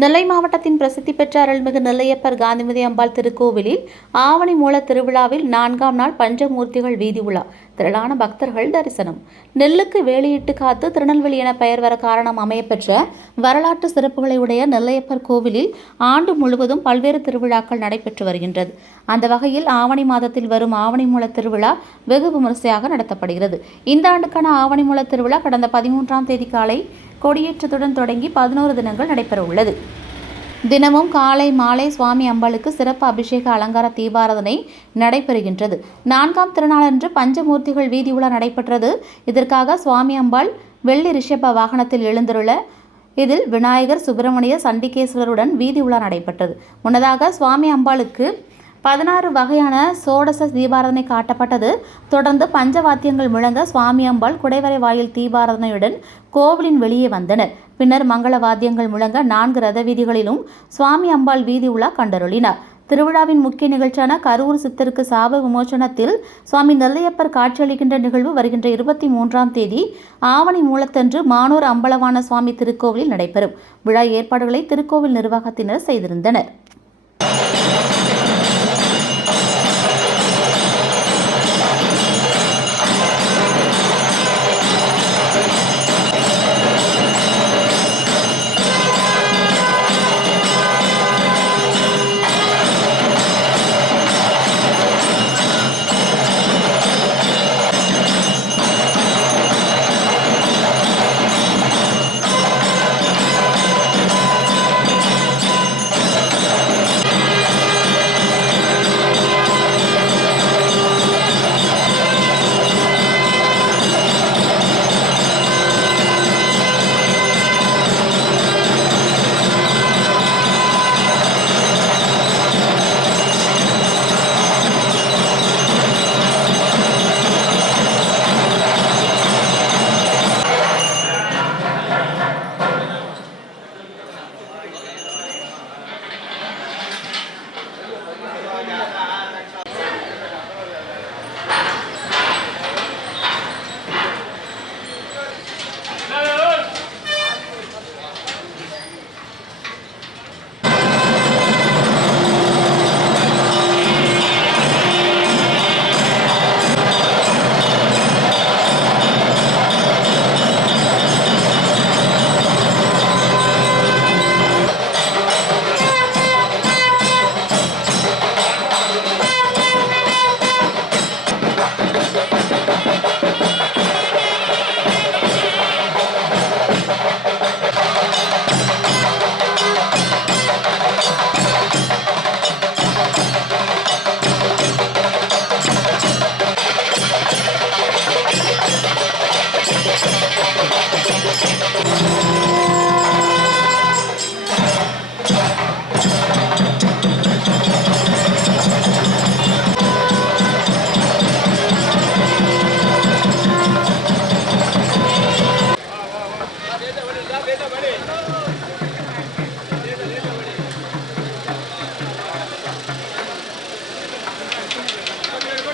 நெல்லை மாவட்டத்தின் பிரசித்தி பெற்ற அருள்மிகு நெல்லையப்பர் காந்திமதி அம்பாள் திருக்கோவிலில் ஆவணி மூல திருவிழாவில் 4ஆம் நாள் பஞ்சமூர்த்திகள் வீதி உலா. திரளான பக்தர்கள் தரிசனம். நெல்லுக்கு வேலியிட்டு காத்து திருநெல்வேலி என பெயர் வர காரணம் அமையப்பெற்ற வரலாற்று சிறப்புகளை உடைய நெல்லையப்பர் கோவிலில் ஆண்டு முழுவதும் பல்வேறு திருவிழாக்கள் நடைபெற்று வருகின்றது. அந்த வகையில் ஆவணி மாதத்தில் வரும் ஆவணி மூல திருவிழா வெகு விமரிசையாக நடத்தப்படுகிறது. இந்த ஆண்டுக்கான ஆவணி மூல திருவிழா கடந்த 13ஆம் தேதி காலை கொடியேற்றத்துடன் தொடங்கி 11 தினங்கள் நடைபெற உள்ளது. தினமும் காலை மாலை சுவாமி அம்பாளுக்கு சிறப்பு அபிஷேக அலங்கார தீபாராதனை நடைபெறுகின்றது. 4ஆம் திருநாளன்று பஞ்சமூர்த்திகள் வீதி உலா நடைபெற்றது. இதற்காக சுவாமி அம்பாள் வெள்ளி ரிஷப வாகனத்தில் எழுந்தருள இதில் விநாயகர், சுப்பிரமணிய, சண்டிகேஸ்வரருடன் வீதி உலா நடைபெற்றது. முன்னதாக சுவாமி அம்பாளுக்கு 16 வகையான சோடச தீபாராதனை காட்டப்பட்டது. தொடர்ந்து பஞ்சவாத்தியங்கள் முழங்க சுவாமி அம்பாள் குடைவரை வாயில் தீபாராதனையுடன் கோவிலின் வெளியே வந்தனர். பின்னர் மங்கள வாத்தியங்கள் முழங்க 4 ரத வீதிகளிலும் சுவாமி அம்பாள் வீதி உலா கண்டருளினார். திருவிழாவின் முக்கிய நிகழ்ச்சியான கரூர் சித்தருக்கு சாப விமோசனத்தில் சுவாமி நெல்லையப்பர் காட்சியளிக்கின்ற நிகழ்வு வருகின்ற 23ஆம் தேதி ஆவணி மூலத்தன்று மானூர் அம்பலவான சுவாமி திருக்கோவிலில் நடைபெறும். விழா ஏற்பாடுகளை திருக்கோவில் நிர்வாகத்தினர் செய்திருந்தனர்.